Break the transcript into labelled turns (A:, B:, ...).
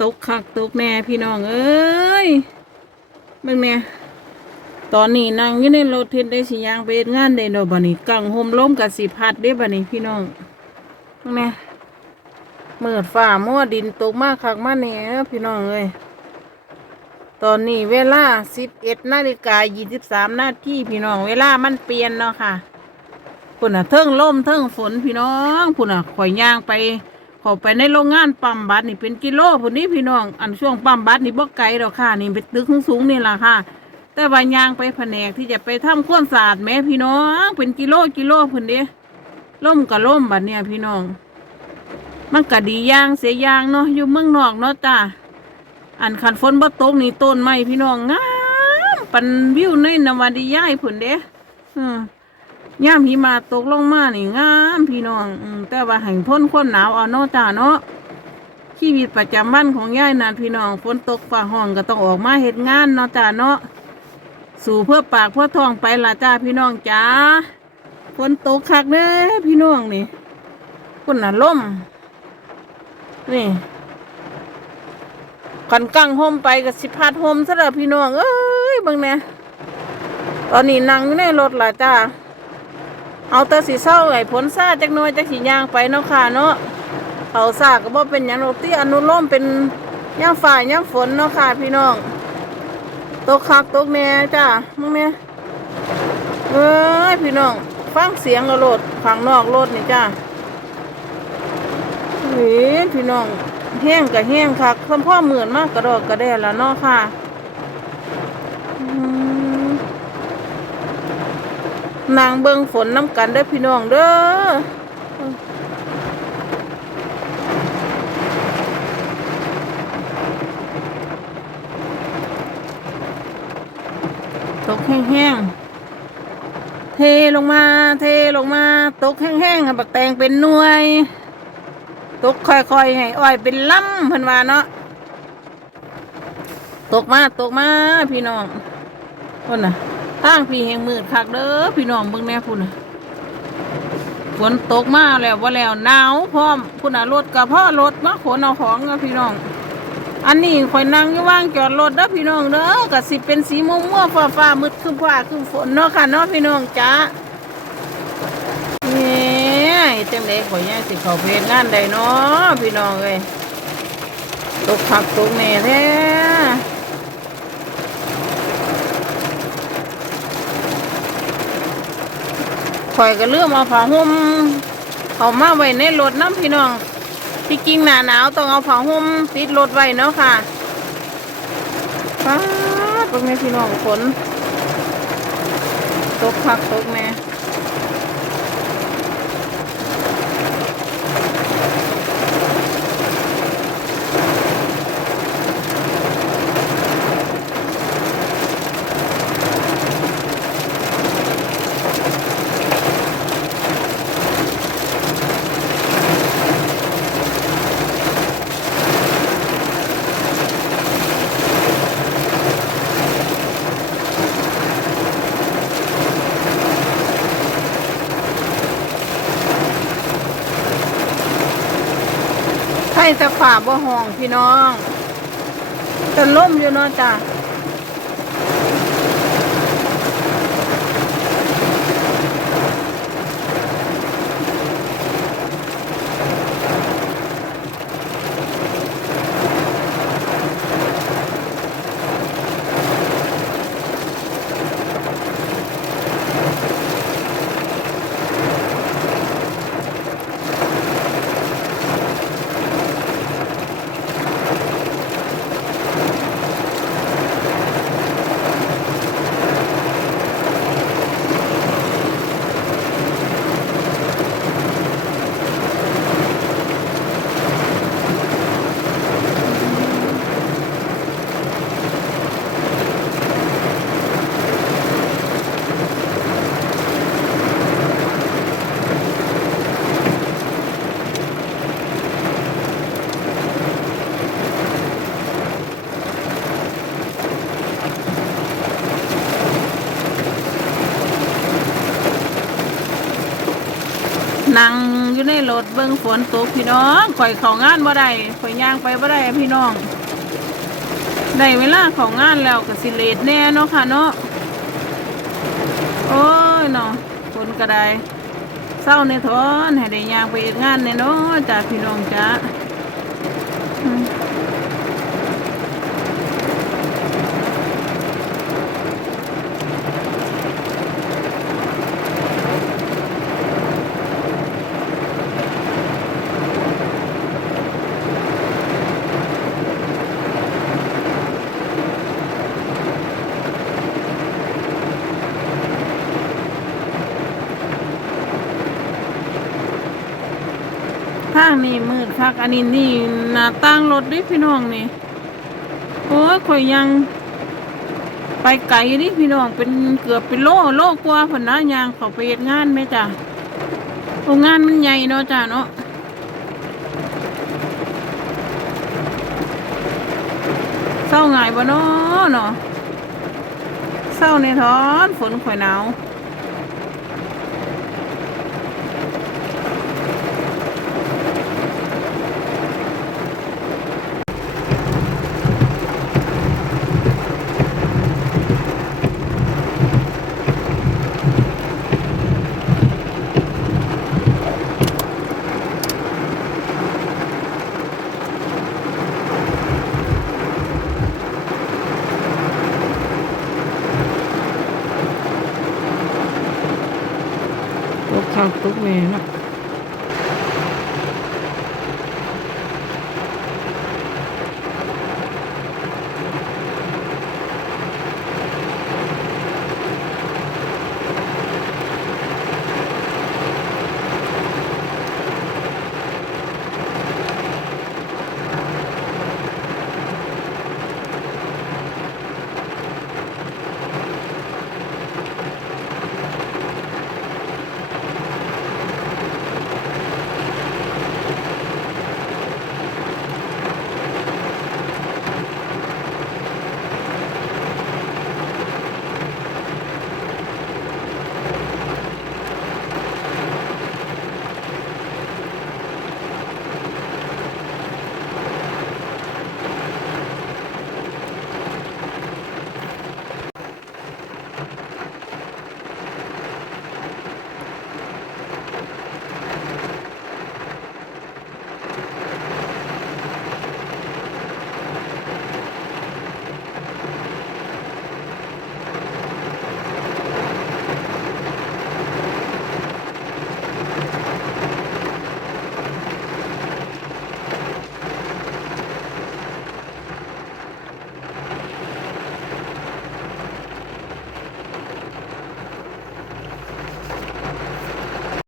A: ตกคักตกแน่พี่น้องเอ้ยเบิ่งแน่ตอนนี้นั่งอยู่ในรถเทนได้สิยางไปเฮ็ดงานได้ดอกบัดนี้กังห่มล้มกับสิพัดเด้บัดนี้พี่น้องเบิ่งแน่มืดฟ้ามัวดินตกมากคักมาแน่พี่น้องเอ้ยตอนนี้เวลา11นาฬิกา23นาทีพี่น้อง เวลามันเปลี่ยนเนาะค่ะพุ่นอะเทิงลมเทิงฝนพี่น้องพุ่นอะข่อยย่างไป เขอไปในโรงงานปั๊มบัตรนี่เป็นกิโลพุ่นนี้พี่น้องอันช่วงปั๊มบัตรนี่บ่ไกลดอกค่ะ นี่เป็นตึกสูงๆนี่ล่ะค่ะ แต่ว่ายางไปแผนกที่จะไปทำความสะอาดแม่พี่น้องเป็นกิโลกิโลพุ่นเด้ล่มกับล่มบัดเนี่ยพี่น้อง มันก็ดีย่างเสียย่างเนาะอยู่เมืองนอกเนาะจ้าอันขันฝนบ่ตกนี่ต้นไม้พี่น้องงามปันวิวในนวาดีย่ายพุ่นเด้อืม ย่ามหิมะตกลงมานี่งามพี่น้องอแต่ว่าแห่งพ้นความหนาวเอาเนาะจ้าเนาะชีวิตประจำวันของย่ายนานพี่น้องฝนตกฝ่าห้องก็ต้องออกมาเฮ็ดงานเนาะจ้าเนาะสู่เพื่อปากเพื่อท้องไปละจ้าพี่น้องจ้าฝนตกคักเด้อพี่น้องนี่คนน่ะล่มนี่กันกั้งห่มไปกับสิพัดห่มซะล้วพี่น้องเอ้ยบิ่งแหน่ตอนนี้นั่งอยู่ในรถละจ้า เอาแต่สีเศร้าไอ้ผลซาจักหน่อยจักสียางไปเนาะค่ะเนาะเขาซาก็บ่เป็นหยังหรอกที่อนุโลมเป็นย่างฝ่ายย่างฝนเนาะค่ะพี่น้องตกคักตกแน่จ้ามึงแม่เอ้ยพี่น้องฟังเสียงกระโดดข้างนอกรถนี่จ้าเฮ้ยพี่น้องแห้งกับแห้งคักคำพ่อเหมือนมากกระโดดกระแดละเนาะค่ะอืม นางเบิงฝนน้ำกันเด้พี่น้องเด้อตกแห้งๆ เทลงมา เทลงมา ตกแห้งๆค่ะบักแตงเป็นหน่วย ตกค่อยๆให้อ้อยเป็นลำเพิ่นว่าเนาะ ตกมา ตกมา พี่น้องคนน่ะ ทางพี่แห่งมืดคักเด้อพี่น้องเบิ่งแน่พุ่นฝนตกมาแล้วว่าแล้วหนาวพร้อมพุ่นน่ะรถกับพ่อรถมาขนเอาของนะพี่น้อง อันนี้ข่อยนั่งอยู่ว่างจอดรถเด้อพี่น้องเด้อก็สิเป็นสีม่วงม่วงฟ้าฟ้ามืดครึ้มฟ้าครึ้มฝนเนาะค่ะเนาะพี่น้องจ้าเนี่ยจังไดข่อยยังสิเขาเพจงานได้เนาะพี่น้องเอ้ยตกผักตกแม่แท้ ข่อยก็เลื่อมเอาผ้าห่มเอามาไว้ในรถน้ำพี่น้องที่กิ่งหนาหนาวต้องเอาผ้าห่มติดรถไว้เนาะค่ะป้าตรงนี้พี่น้องฝนตกพักตกแม่ ใครจะฝ่าบ่ห้องพี่น้องจะล่มอยู่เนาะจ้ะ นั่งอยู่ในรถเบิ้งฝนตกพี่น้องข่อยของงานบ่ได้ข่อยย่างไปบ่ได้พี่น้องได้เวลาของงานแล้วก็สิเลดแน่เนาะค่ะเนาะโอ้ยเนาะฝนก็ได้เศร้าในทอนให้ได้ย่างไปเฮ็ดงานแน่เนาะจ้าพี่น้องจ้า ทางนี่มืดคักอันนี้นี่หน้าตั้งรถดิพี่น้องนี่โอ้ยข่อยยัง ไปไกลดิพี่น้องเป็นเกือบเป็นโลโลกว่าผนนะยางเขาไปเฮ็ดงานไหมจ้ะโรงงานมันใหญ่เนาะจ้ะเนาะเศร้าไงบ่เนาะเนาะเศร้าในท้อนฝนข่อยหนาว ตกข้า